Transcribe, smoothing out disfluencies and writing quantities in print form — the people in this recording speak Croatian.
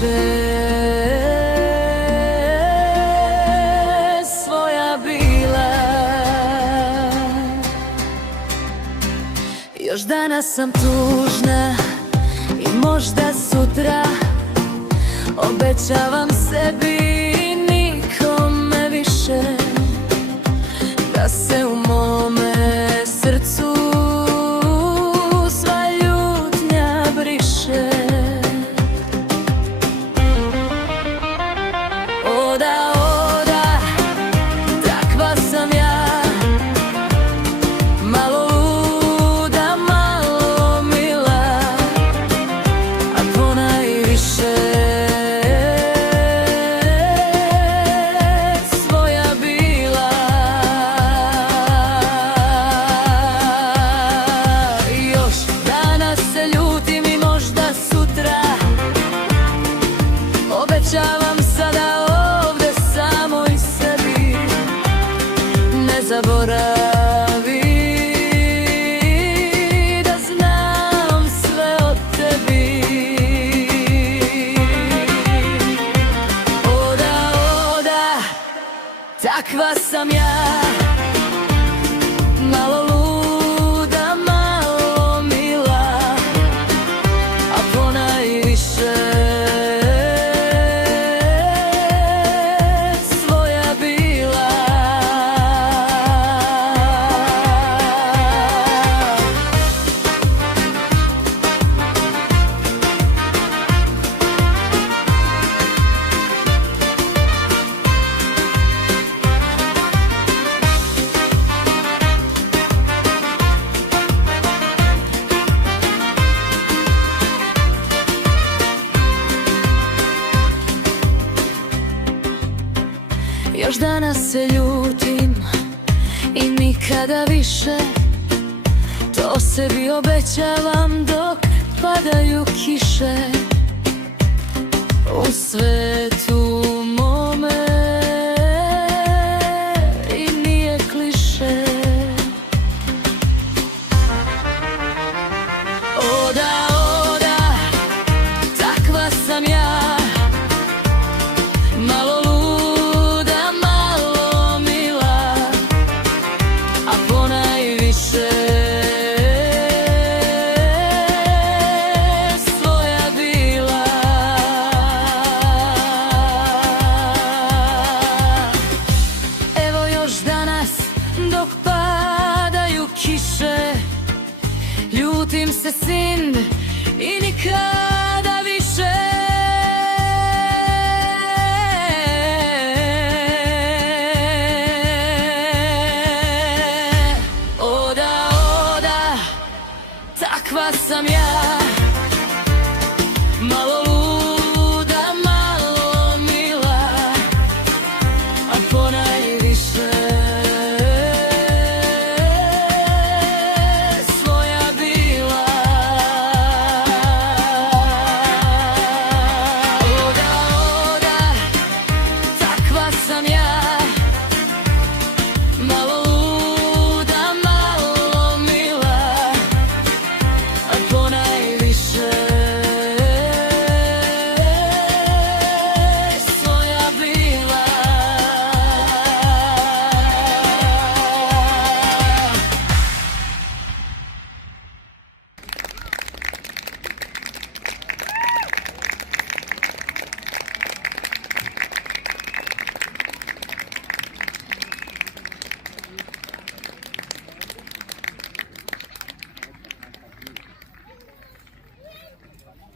više svoja bila. Još danas sam tužna i možda sutra obećavam sebi nikome više, da se u mome srcu sva ljutnja briše. Oda, oda, takva sam ja, malo luda, malo mila, a ponajviše svoja bila. Još danas se ljutim i možda sutra, obećavam sada ovde samoj sebi, ne zaboravi da znam sve o tebi. Oda, oda, takva sam ja, malo luda, malo mila, a ponajviše svoja bila. Još danas se ljutim i nikada više, to sebi obećavam dok padaju kiše. U svetu